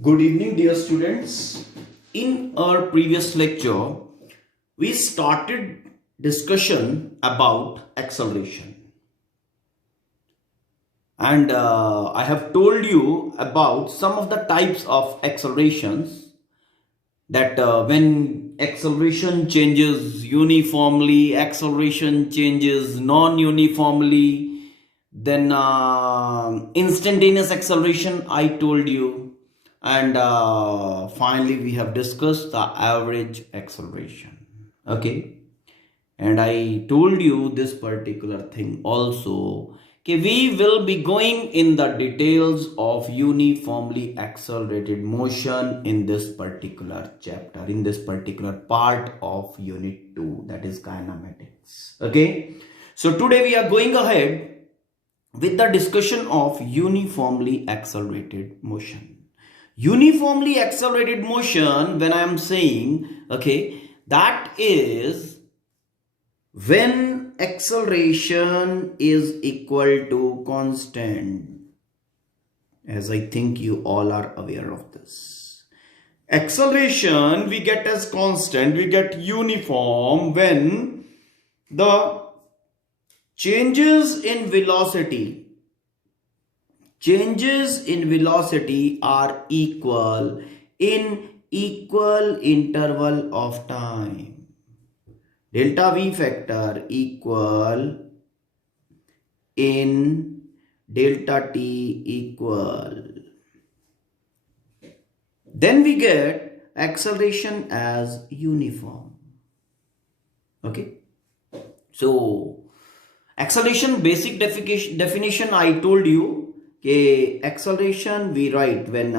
Good evening, dear students. In our previous lecture, we started discussion about acceleration. And I have told you about some of the types of accelerations that when acceleration changes uniformly, acceleration changes non-uniformly, then instantaneous acceleration I told you, and finally we have discussed the average acceleration. Okay, and I told you this particular thing also. Okay, we will be going in the details of uniformly accelerated motion in this particular chapter, in this particular part of unit 2, that is kinematics. Okay, so today we are going ahead with the discussion of uniformly accelerated motion. Uniformly accelerated motion, when I am saying, okay, that is when acceleration is equal to constant, as I think you all are aware of this. Acceleration we get as constant, we get uniform when the changes in velocity are equal in equal interval of time. Delta V factor equal in delta T equal. Then we get acceleration as uniform. Okay. So acceleration basic definition I told you. Okay, acceleration we write when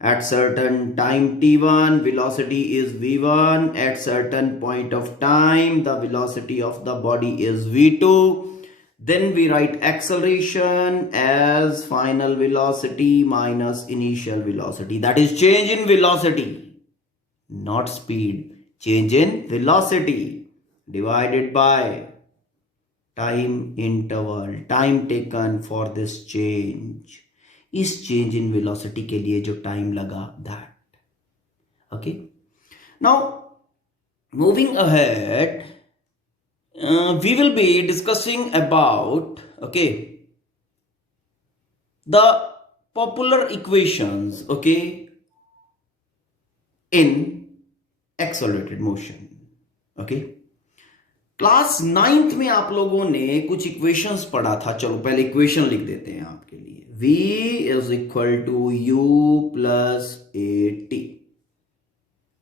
at certain time t1 velocity is v1, at certain point of time the velocity of the body is v2. Then we write acceleration as final velocity minus initial velocity, that is change in velocity, not speed, change in velocity divided by time interval, time taken for this change, इस change in velocity के लिए जो time लगा, that. Okay, now moving ahead, we will be discussing about, okay, the popular equations, okay, in accelerated motion. Okay, class 9th में आप लोगों ने कुछ इक्वेशंस पढ़ा था. चलो पहले इक्वेशन लिख देते हैं आपके लिए. V is equal to U plus AT.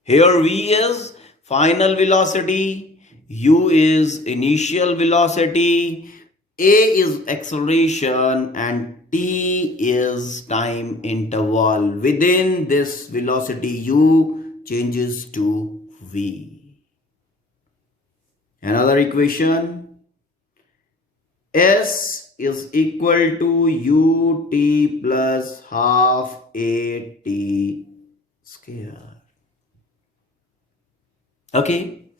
Here V is final velocity, U is initial velocity, A is acceleration, and T is time interval. Within this velocity U changes to V. Another equation, S is equal to ut plus half at square. Okay,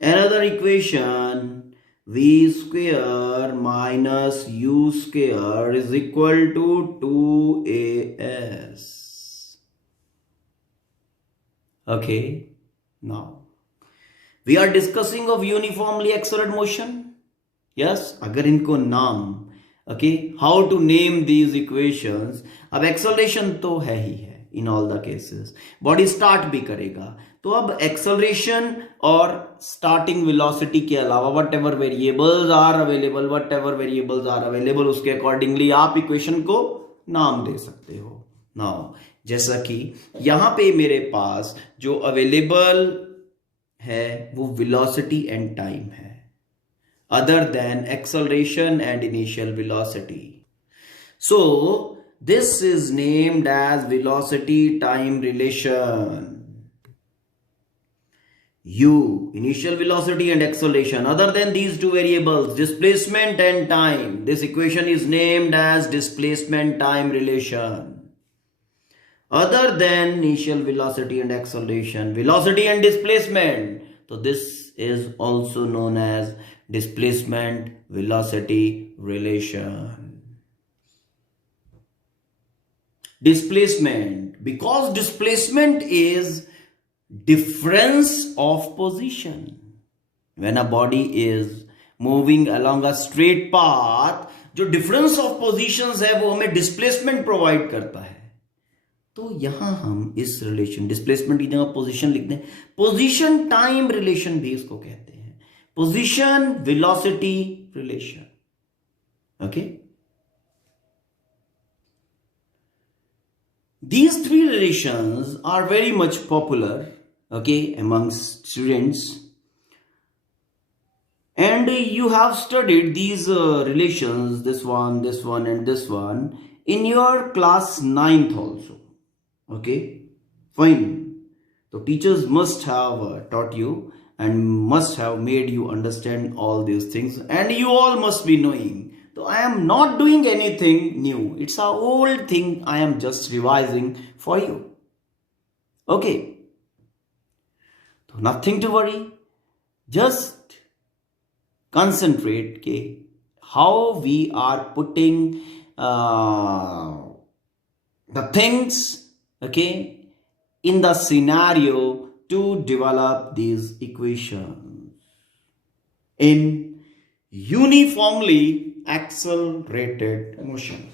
another equation, v square minus u square is equal to 2as. Okay, now we are discussing of uniformly accelerated motion. Yes, अगर इनको नाम, okay, how to name these equations. अब acceleration तो है ही है in all the cases, body start भी करेगा, तो अब acceleration और starting velocity के अलावा whatever variables are available उसके accordingly आप equation को नाम दे सकते हो. Now जैसा कि यहाँ पे मेरे पास जो available है वो velocity and time है, other than acceleration and initial velocity. So this is named as velocity time relation. U, initial velocity and acceleration. Other than these two variables, displacement and time, this equation is named as displacement time relation. Other than initial velocity and acceleration, velocity and displacement, so this is also known as displacement velocity relation. Displacement, because displacement is difference of position. When a body is moving along a straight path, जो difference of positions है वो हमें displacement provide करता है. तो यहां हम इस रिलेशन डिस्प्लेसमेंट की जगह पोजीशन लिखते हैं. पोजीशन टाइम रिलेशन भी इसको कहते हैं, position velocity relation. Okay, these three relations are very much popular, okay, amongst students, and you have studied these relations, this one and this one, in your class 9th also. Okay, fine. So teachers must have taught you and must have made you understand all these things, and you all must be knowing. So I am not doing anything new, it's an old thing, I am just revising for you. Okay, so nothing to worry, just concentrate, okay, how we are putting the things, okay, in the scenario to develop these equations in uniformly accelerated motion.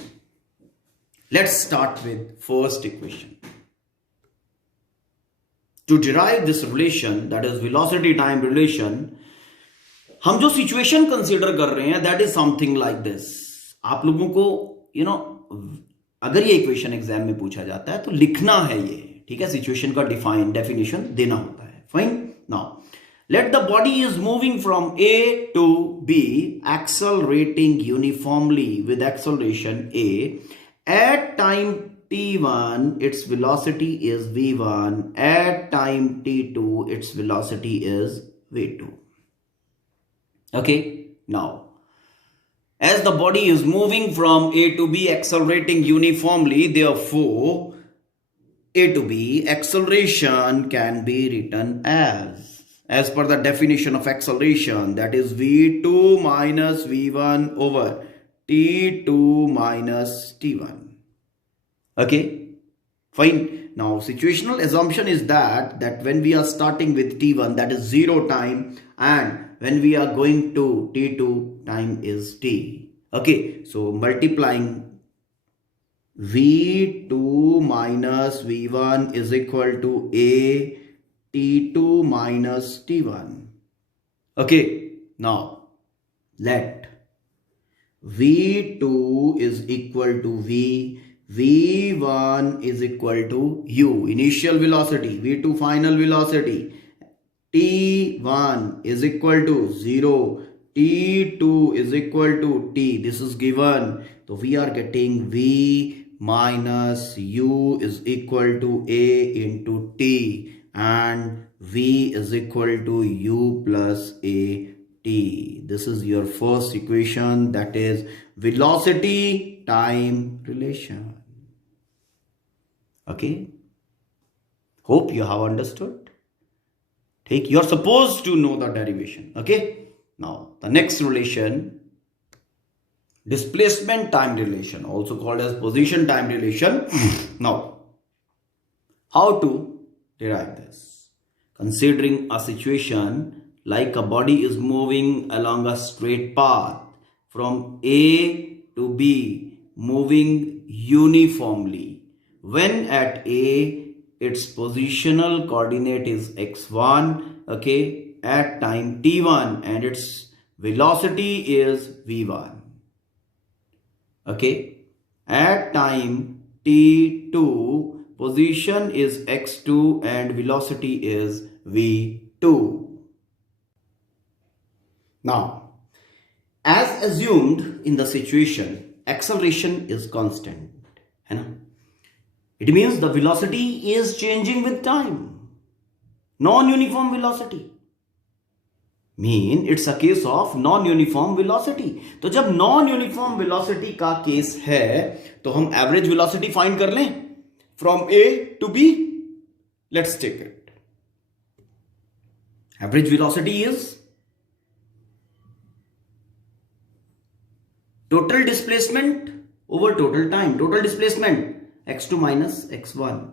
Let's start with first equation. To derive this relation, that is velocity time relation, हम जो situation consider कर रहे हैं that is something like this. आप लोगों को अगर ये इक्वेशन एग्जाम में पूछा जाता है तो लिखना है ये, ठीक है, सिचुएशन का डेफिनेशन देना होता है. Fine. Now let the body is moving from A to B, accelerating uniformly with acceleration A. At time t1, its velocity is v1. At time t2, its velocity is v2. Okay, now as the body is moving from A to B, accelerating uniformly, therefore A to B acceleration can be written as per the definition of acceleration, that is v2 minus v1 over t2 minus t1. Okay, fine. Now situational assumption is that when we are starting with t1, that is 0 time, and when we are going to t2, time is t. Okay, so multiplying v2 minus v1 is equal to a t2 minus t1. Okay, now let v2 is equal to v, v1 is equal to u, initial velocity, v2 final velocity, t1 is equal to 0, t2 is equal to t. This is given, so we are getting v minus u is equal to a into t, and v is equal to u plus a t. This is your first equation, that is velocity time relation. Okay, hope you have understood. You're supposed to know the derivation. Okay, now the next relation, displacement time relation, also called as position time relation. Now how to derive this? Considering a situation like a body is moving along a straight path from A to B, moving uniformly. When at A, its positional coordinate is x1, okay, at time t1, and its velocity is v1. Okay, at time t2, position is x2 and velocity is v2. Now, as assumed in the situation, acceleration is constant, है ना? It means the velocity is changing with time. Non-uniform velocity. Mean it's a case of non-uniform velocity. तो जब non-uniform velocity का case है तो हम average velocity find कर लें from A to B. Let's take it. Average velocity is total displacement over total time. Total displacement x2 minus x1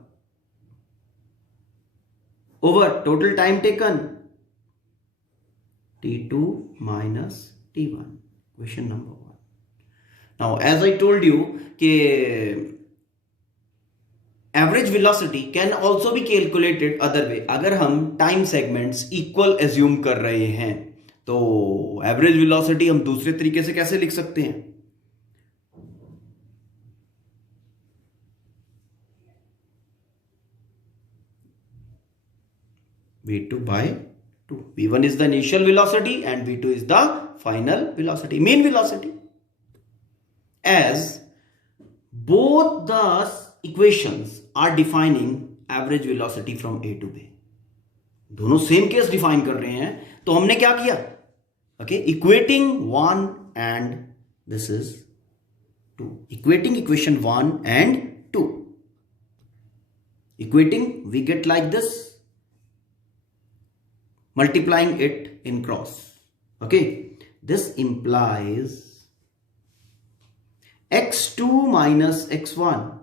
over total time taken t2 minus t1. Question number 1. Now, as I told you, average velocity can also be calculated other way. अगर हम time segments equal assume कर रहे हैं तो average velocity हम दूसरे तरीके से कैसे लिख सकते हैं? v2 by 2. v1 is the initial velocity and v2 is the final velocity, mean velocity. As both the equations are defining average velocity from A to B. दोनों सेम केस डिफाइन कर रहे हैं तो हमने क्या किया? Okay, equating 1 and this is 2. Equating equation 1 and 2. Equating, we get like this. Multiplying it in cross. Okay, this implies x2 minus x1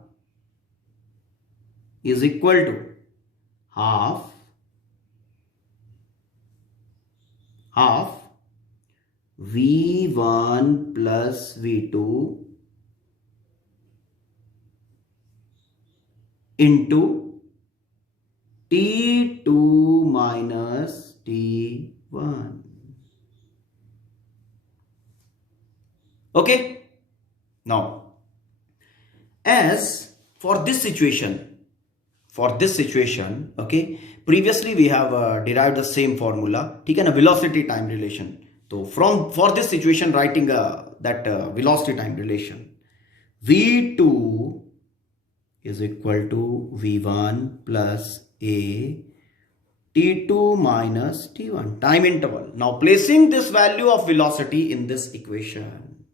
is equal to half v1 plus v2 into t2 minus t1. Okay, now as for this situation, okay, previously we have derived the same formula, ठीक है ना, velocity time relation. So for this situation, writing that velocity time relation, v2 is equal to v1 plus a t2 minus t1 time interval. Now placing this value of velocity in this equation,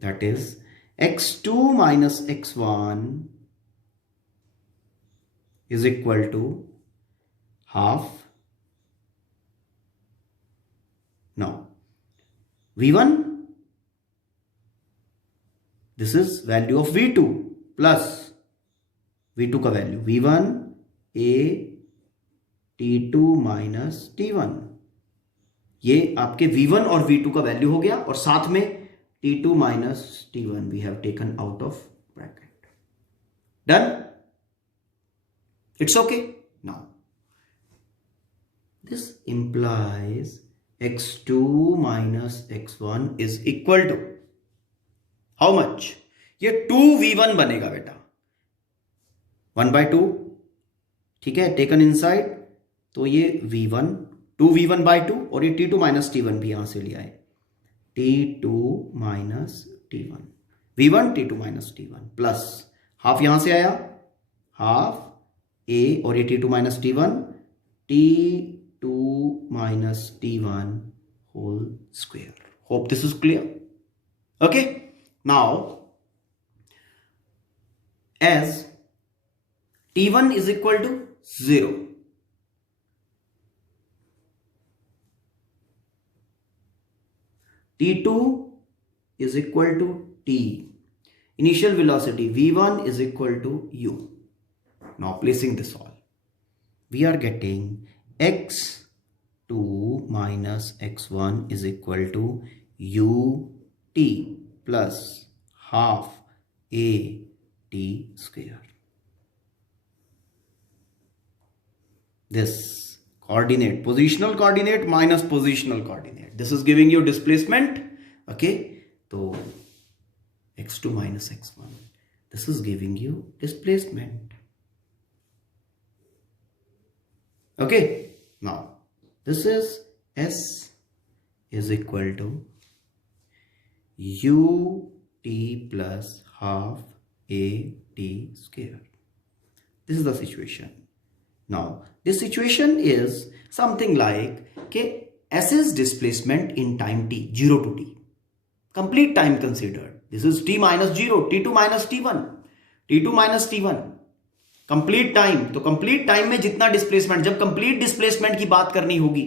that is x2 minus x1 is equal to half. Now v1, this is value of v2 plus v2 का value v1 a t2 minus t1. ये आपके v1 और v2 का value हो गया और साथ में t2 minus t1 we have taken out of bracket. Done? It's okay. Now this implies x2 minus x1 is equal to how much? ये 2v1 बनेगा बेटा, 1 by 2, ठीक है, टेकन इनसाइड, तो ये v1 2v1 by 2 और ये t2 minus t1 भी यहां से लिया है, t2 minus t1 v1 t2 minus t1 plus half यहां से आया, हाफ a और ये t2 minus t1 t2 minus t1 whole square. Hope this is clear. Okay, now as t1 is equal to 0, t2 is equal to t, initial velocity v1 is equal to u. Now placing this all, we are getting x2 minus x1 is equal to ut plus half a t square. This coordinate, positional coordinate minus positional coordinate, this is giving you displacement. Okay, so x2 minus x1, this is giving you displacement. Okay, now this is s is equal to ut plus half a t square. This is the situation. Now this situation is something like, okay, s is displacement in time t, 0 to t, complete time considered. This is t minus 0, t2 minus t1, t2 minus t1, complete time. तो complete time में जितना displacement, जब complete displacement की बात करनी होगी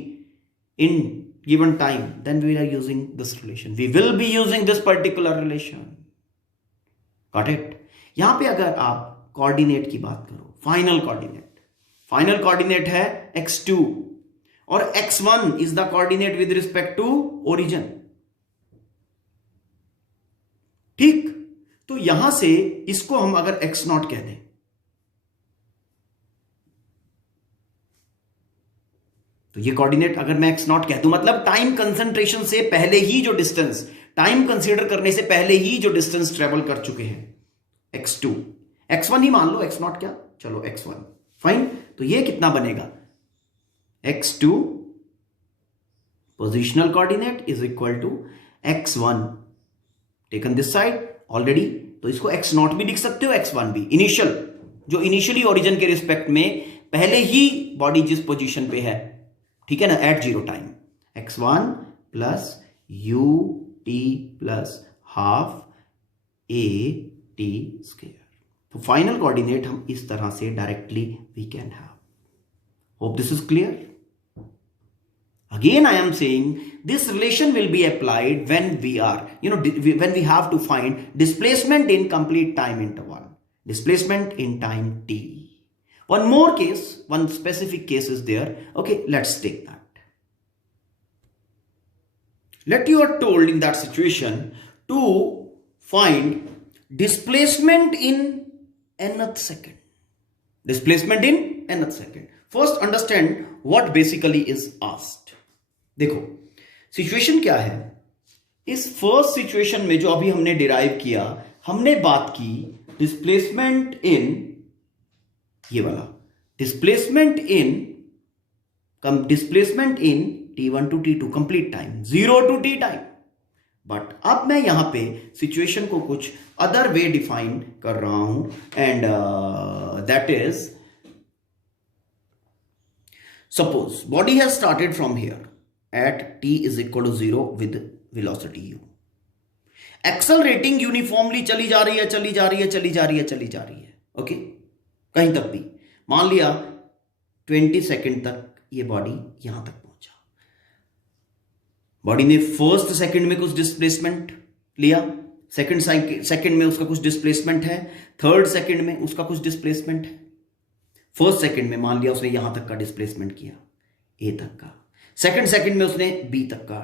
in given time, then we are using this relation. We will be using this particular relation. Got it? यहां पे अगर आप कोऑर्डिनेट की बात करो, फाइनल कोऑर्डिनेट है x2 और x1 is the coordinate with respect to origin. ठीक, तो यहां से इसको हम अगर x0 कह दें, तो ये कोऑर्डिनेट अगर मैं x0 कह दूं, मतलब टाइम कंसंट्रेशन से पहले ही जो डिस्टेंस, टाइम कंसीडर करने से पहले ही जो डिस्टेंस ट्रेवल कर चुके हैं x2, x1 ही मान लो, x0 क्या, चलो x1, फाइन। तो ये कितना बनेगा, x2 positional coordinate is equal to x1 taken this side already, तो इसको x0 भी लिख सकते हो, x1 भी, इनिशियल, जो इनिशियली ओरिजिन के रिस्पेक्ट में पहले ही बॉडी जिस पोजीशन पे है, ठीक है ना, at zero time, x1 plus u t plus half a t square. तो फाइनल कोऑर्डिनेट हम इस तरह से directly we can have. Hope this is clear. Again, I am saying this relation will be applied when we are, when we have to find displacement in complete time interval, displacement in time t. One more case, one specific case is there. Okay, let's take that. Let you are told in that situation to find displacement in nth second. Displacement in nth second. First, understand what basically is asked. देखो situation क्या है, इस first situation में जो अभी हमने derive किया, हमने बात की डिस्प्लेसमेंट इन, ये वाला displacement in t1 to t2 complete time, 0 to t time. But अब मैं यहां पे सिचुएशन को कुछ अदर वे डिफाइन कर रहा हूं, and that is, suppose body has started from here at t is equal to 0 with velocity u, accelerating uniformly चली जा रही है, ओके, कहीं तक भी, मान लिया 20 सेकेंड तक ये बॉडी यहां तक पहुंचा। बॉडी ने फर्स्ट सेकेंड में कुछ डिस्प्लेसमेंट लिया, सेकेंड में उसका कुछ डिस्प्लेसमेंट है, थर्ड सेकेंड में उसका कुछ डिस्प्लेसमेंट है, फर्स्ट सेकेंड में मान लिया उसने यहां तक का डिस्प्लेसमेंट किया, ए तक का, सेकंड में उसने बी तक का,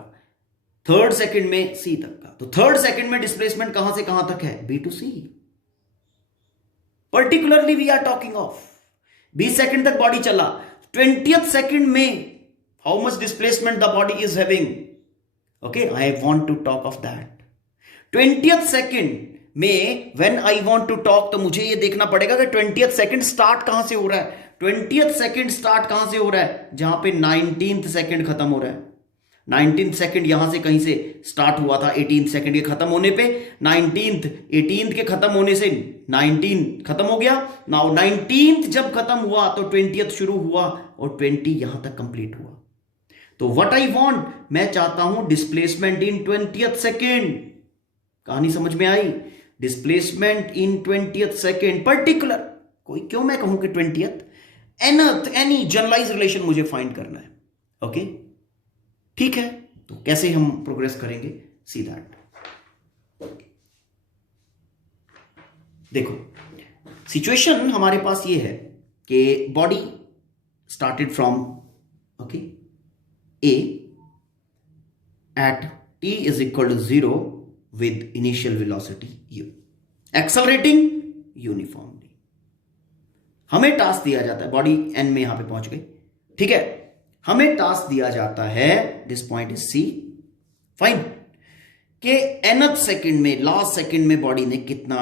थर्ड सेकंड में सी तक का। तो थर्ड सेकंड में डिस्प्लेसमेंट कहां से कहां तक है, B to C. Particularly we are talking of 20 second तक बॉडी चला, 20th सेकंड में how much displacement the body is having, okay, I want to talk of that. 20th second में when I want to talk, तो मुझे ये देखना पड़ेगा कि 20th सेकंड स्टार्ट कहां से हो रहा है। 20th सेकंड स्टार्ट कहां से हो रहा है, जहां पे 19th सेकंड खत्म हो रहा है। 19th सेकंड यहां से कहीं से स्टार्ट हुआ था, 18th सेकंड के खत्म होने पे 19th, 18th के खत्म होने से 19 खत्म हो गया। नाउ 19th जब खत्म हुआ तो 20th शुरू हुआ और 20 यहां तक कंप्लीट हुआ। तो व्हाट आई वांट, मैं चाहता हूं डिस्प्लेसमेंट इन 20th सेकंड। कहानी समझ में आई, displacement in 20th second, particular, कोई क्यों मैं कहूं कि 20th, एनी जनरलाइज रिलेशन मुझे फाइंड करना है, ओके, ठीक है। तो कैसे हम प्रोग्रेस करेंगे, सी दैट। देखो सिचुएशन हमारे पास ये है कि body started from, okay, a at t is equal to 0 with initial velocity u, accelerating uniformly. हमें टास्क दिया जाता है, बॉडी n में यहां पे पहुंच गई, ठीक है, हमें टास्क दिया जाता है, this point is c, fine, के nth सेकंड में, लास्ट सेकंड में बॉडी ने कितना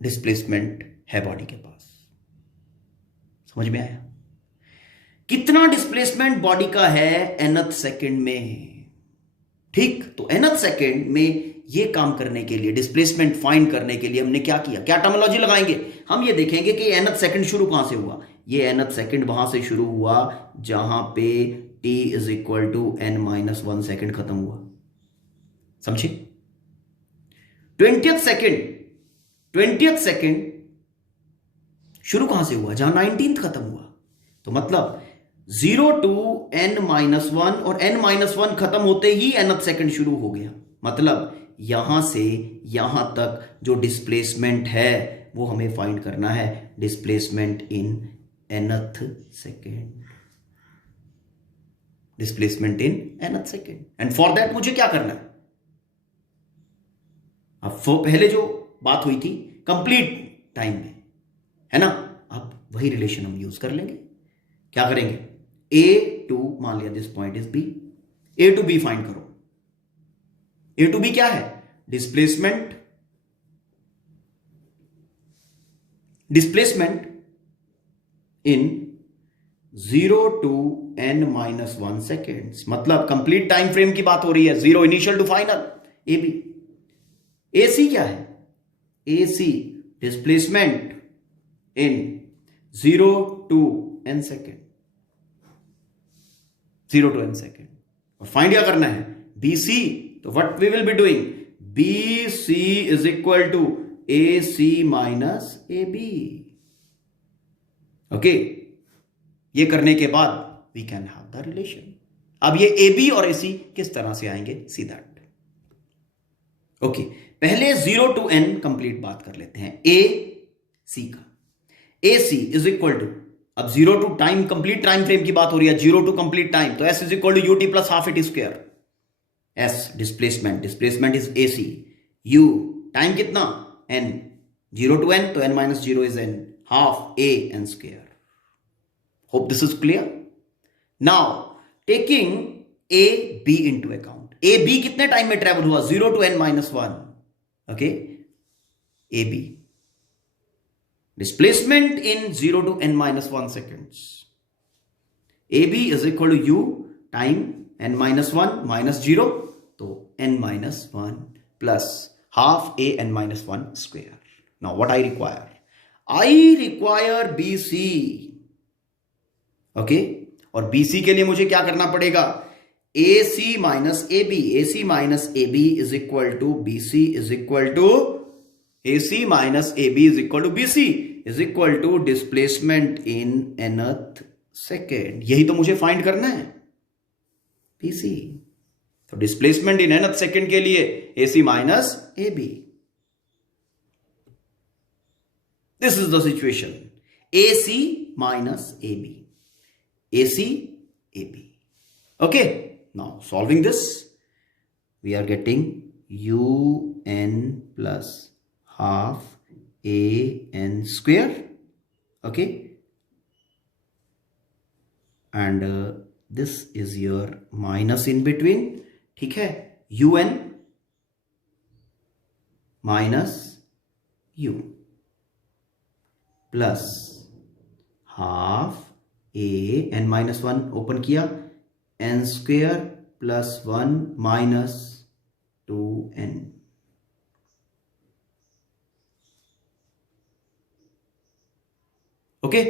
डिस्प्लेसमेंट है बॉडी के पास, समझ में आया, कितना डिस्प्लेसमेंट बॉडी का है nth सेकंड में, ठीक। तो nth सेकंड में ये काम करने के लिए, डिस्प्लेसमेंट फाइंड करने के लिए हमने क्या किया, क्या टर्मिनोलॉजी लगाएंगे, हम ये देखेंगे कि nth सेकंड शुरू कहां से हुआ। ये nth सेकंड वहां से शुरू हुआ जहां पे t is equal to n-1 second खत्म हुआ, समझे। 20th सेकंड शुरू कहां से हुआ, जहां 19th खत्म हुआ। तो मतलब 0 टू n-1 और n-1 खत्म होते ही nth सेकंड शुरू हो गया। मतलब यहां से यहां तक जो डिस्प्लेसमेंट है वो हमें फाइंड करना है, displacement in nth second, displacement in nth second. And for that मुझे क्या करना है, अब पहले जो बात हुई थी कंप्लीट टाइम में, है ना, अब वही रिलेशन हम यूज कर लेंगे। क्या करेंगे, ए टू, मान लिया this point is B, A to B find करो। ए टू बी क्या है, displacement in 0 to n-1 seconds, मतलब कंप्लीट टाइम फ्रेम की बात हो रही है, 0 initial to final. A B, A C क्या है, A C displacement in 0 to n second, 0 to n second. और फाइंड क्या करना है, बी सी, तो what we will be doing, B C is equal to A C minus A B. Okay, ये करने के बाद we can have the relation. अब ये ए बी और ए सी किस तरह से आएंगे, सी दैट। ओके, पहले 0 to n कंप्लीट बात कर लेते हैं, ए सी का। A C is equal to, अब 0 to time complete time frame की बात हो रही है, 0 to कंप्लीट टाइम, तो s is equal to ut plus half it square. s displacement is A C, u time कितना n, 0 to n, तो n minus 0 is n, half a n square. Hope this is clear. Now taking a b into account, a b कितने time में travel हुआ, 0 to n minus 1। Okay, a b displacement in 0 to n minus 1 seconds, ab is equal to u time n minus 1 minus 0, तो n minus 1 plus half a n minus 1 square. Now what I require bc, okay, और bc के लिए मुझे क्या करना पड़ेगा, ac minus ab, ac minus ab is equal to bc is equal to AC minus AB is equal to BC is equal to displacement in nth second। यही तो मुझे फाइंड करना है, BC। तो डिस्प्लेसमेंट इन nth सेकेंड के लिए AC minus AB, this is the situation, AC minus AB, AC AB। Okay, now solving this we are getting UN plus half a n square, okay, and this is your minus in between, ठीक है, un minus u plus half a n minus 1 open किया, n square plus 1 minus 2n। Okay,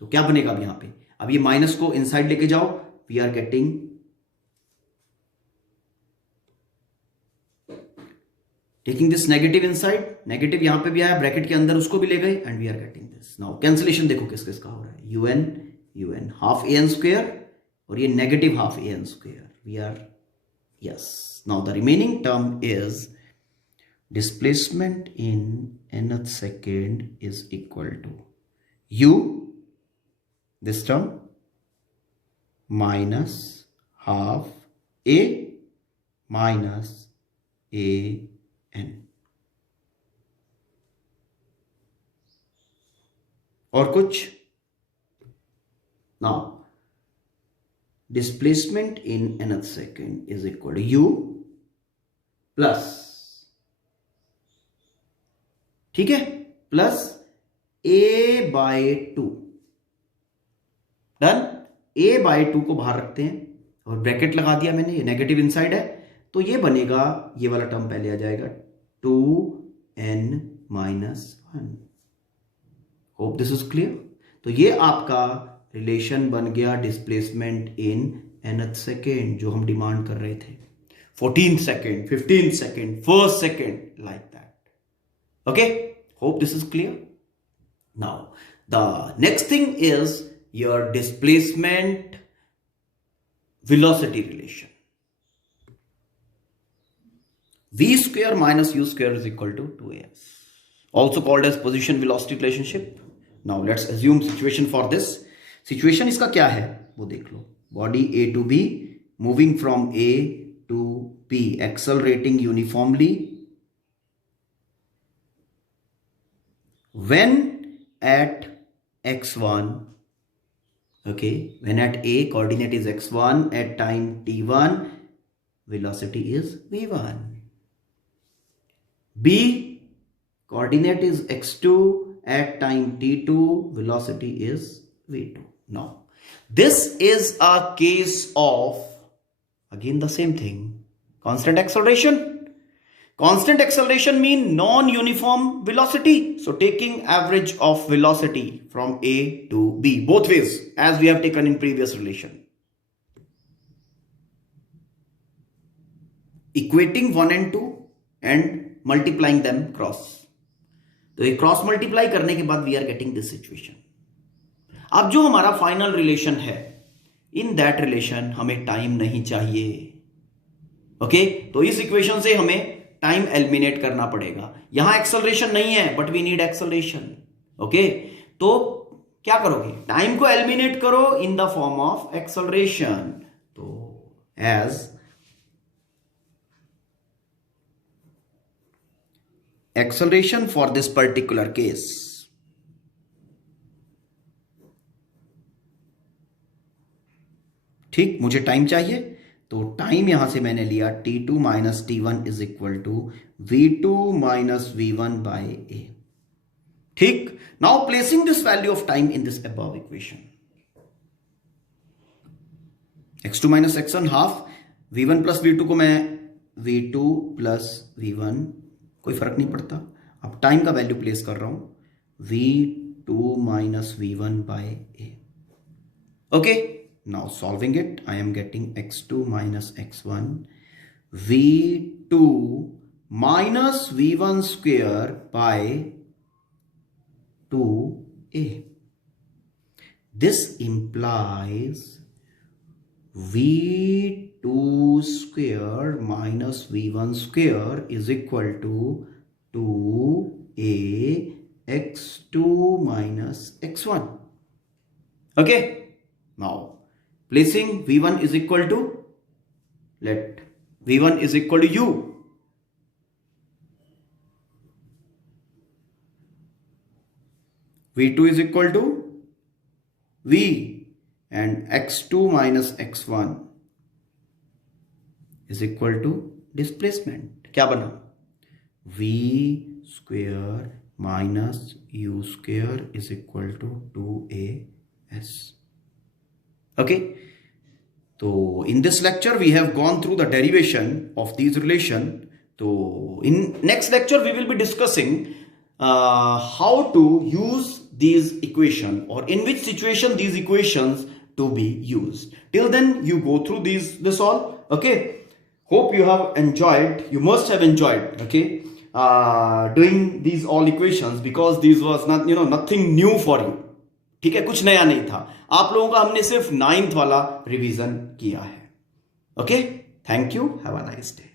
तो क्या बनेगा अब यहां पे, अब ये माइनस को इनसाइड लेके जाओ, we are getting taking this negative inside, negative यहां पे भी आया, ब्रैकेट के अंदर उसको भी ले गए, and we are getting this. Now cancellation देखो किस किस का हो रहा है, un half A N square और ये negative half A N square, we are yes. Now the remaining term is displacement in nth second is equal to u, this term, minus half a minus a n, और कुछ। now displacement in nth second is equal to u plus, ठीक है, plus a by 2, done, a by 2 को बाहर रखते हैं और bracket लगा दिया मैंने, ये नेगेटिव इनसाइड है, तो ये बनेगा, ये वाला टर्म पहले आ जाएगा, 2n minus 1। Hope this is clear. तो ये आपका रिलेशन बन गया डिस्प्लेसमेंट इन nth सेकेंड, जो हम डिमांड कर रहे थे, 14th second, 15th second, 1st second, like that. Okay, hope this is clear. Now, the next thing is your displacement velocity relation. v square minus u square is equal to 2as, also called as position velocity relationship. Now let's assume situation for this. Situation इसका क्या है वो देख लो. Body A to B moving from A to B, accelerating uniformly when at x1. Okay, when at A, coordinate is x1, at time t1, velocity is v1. B, coordinate is x2, at time t2, velocity is v2. Now this is a case of, again the same thing, constant acceleration. Constant acceleration means non-uniform velocity. So taking average of velocity from A to B, both ways, as we have taken in previous relation. Equating 1 and 2 and multiplying them cross. तो ये cross multiply करने के बाद we are getting this situation. अब जो हमारा final relation है, in that relation हमें टाइम नहीं चाहिए. ओके, तो इस इक्वेशन से हमें टाइम एलिमिनेट करना पड़ेगा. यहां एक्सेलरेशन नहीं है but we need acceleration. Okay, तो क्या करोगे? टाइम को एलिमिनेट करो in the form of acceleration. तो as acceleration for this particular case, ठीक, मुझे टाइम चाहिए तो टाइम यहां से मैंने लिया t2 minus t1 is equal to v2 minus v1 by a. ठीक, now placing this value of time in this above equation, x2 minus x1 half, v1 plus v2 को मैं v2 प्लस v1, कोई फर्क नहीं पड़ता. अब time का value place कर रहा हूं v2 minus v1 by a. Okay, now solving it I am getting x2 minus x1 v2 minus v1 square by 2a. This implies v2 square minus v1 square is equal to 2a x2 minus x1. Okay, now placing v1 is equal to, let v1 is equal to u, v2 is equal to v, and x2 minus x1 is equal to displacement. क्या बना? v square minus u square is equal to 2as. Okay, so in this lecture we have gone through the derivation of these relation. So in next lecture we will be discussing how to use these equation, or in which situation these equations to be used. Till then you go through this all. Okay, hope you have enjoyed, you must have enjoyed, okay, doing these all equations, because this was not, nothing new for you. ठीक है, कुछ नया नहीं था. आप लोगों का हमने सिर्फ 9th वाला रिवीजन किया है. Okay, thank you, have a nice day.